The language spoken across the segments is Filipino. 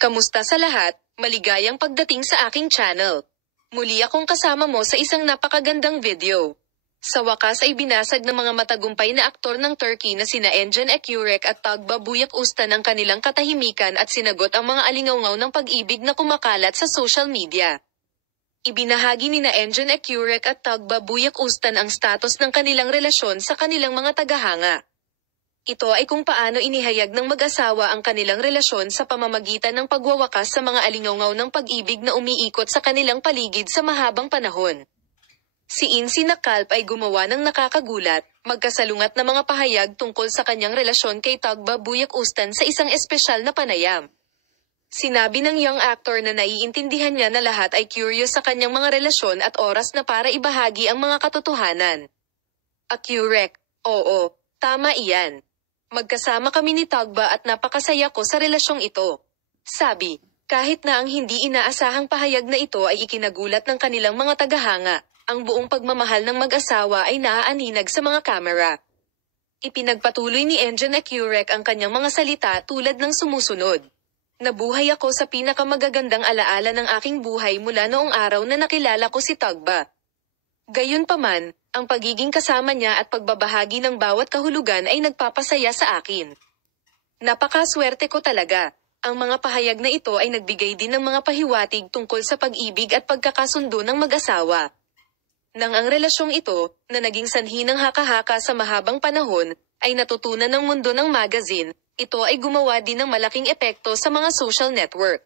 Kamusta sa lahat? Maligayang pagdating sa aking channel. Muli akong kasama mo sa isang napakagandang video. Sa wakas ay binasag ng mga matagumpay na aktor ng Turkey na sina Engin Ekurek at Tugba Büyüküstün ang kanilang katahimikan at sinagot ang mga alingawngaw ng pag-ibig na kumakalat sa social media. Ibinahagi ni Engin Ekurek at Tugba Büyüküstün ang status ng kanilang relasyon sa kanilang mga tagahanga. Ito ay kung paano inihayag ng mag-asawa ang kanilang relasyon sa pamamagitan ng pagwawakas sa mga alingawngaw ng pag-ibig na umiikot sa kanilang paligid sa mahabang panahon. Si Inci Nakalp ay gumawa ng nakakagulat, magkasalungat na mga pahayag tungkol sa kanyang relasyon kay Tugba Büyüküstün sa isang espesyal na panayam. Sinabi ng young actor na naiintindihan niya na lahat ay curious sa kanyang mga relasyon at oras na para ibahagi ang mga katotohanan. Ekurek, oo, tama iyan. Magkasama kami ni Tugba at napakasaya ko sa relasyong ito. Sabi, kahit na ang hindi inaasahang pahayag na ito ay ikinagulat ng kanilang mga tagahanga, ang buong pagmamahal ng mag-asawa ay naaaninag sa mga kamera. Ipinagpatuloy ni Engin Ekurek ang kanyang mga salita tulad ng sumusunod. Nabuhay ako sa pinakamagagandang alaala ng aking buhay mula noong araw na nakilala ko si Tugba. Gayunpaman, ang pagiging kasama niya at pagbabahagi ng bawat kahulugan ay nagpapasaya sa akin. Napakaswerte ko talaga. Ang mga pahayag na ito ay nagbigay din ng mga pahiwatig tungkol sa pag-ibig at pagkakasundo ng mag-asawa. Nang ang relasyong ito, na naging sanhi ng haka-haka sa mahabang panahon, ay natutunan ng mundo ng magazine, ito ay gumawa din ng malaking epekto sa mga social network.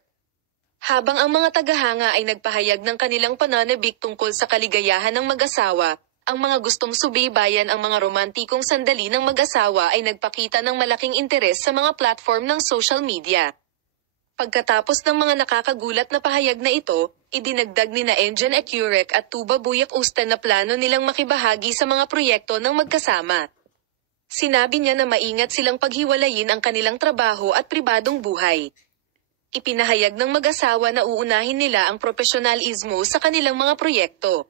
Habang ang mga tagahanga ay nagpahayag ng kanilang pananabik tungkol sa kaligayahan ng mag-asawa, ang mga gustong subaybayan ang mga romantikong sandali ng mag-asawa ay nagpakita ng malaking interes sa mga platform ng social media. Pagkatapos ng mga nakakagulat na pahayag na ito, idinagdag ni Engin Ekurek at Tugba Büyüküstün na plano nilang makibahagi sa mga proyekto ng magkasama. Sinabi niya na maingat silang paghiwalayin ang kanilang trabaho at pribadong buhay. Ipinahayag ng mag-asawa na uunahin nila ang profesionalismo sa kanilang mga proyekto.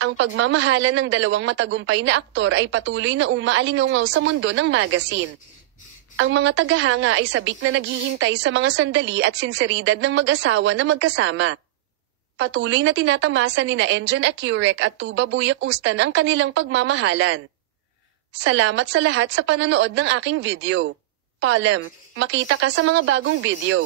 Ang pagmamahalan ng dalawang matagumpay na aktor ay patuloy na umaalingawngaw sa mundo ng magazine. Ang mga tagahanga ay sabik na naghihintay sa mga sandali at sinseridad ng mag-asawa na magkasama. Patuloy na tinatamasa ni Engin Ekurek at Tugba Büyüküstün ang kanilang pagmamahalan. Salamat sa lahat sa panonood ng aking video. Paalam, makita ka sa mga bagong video.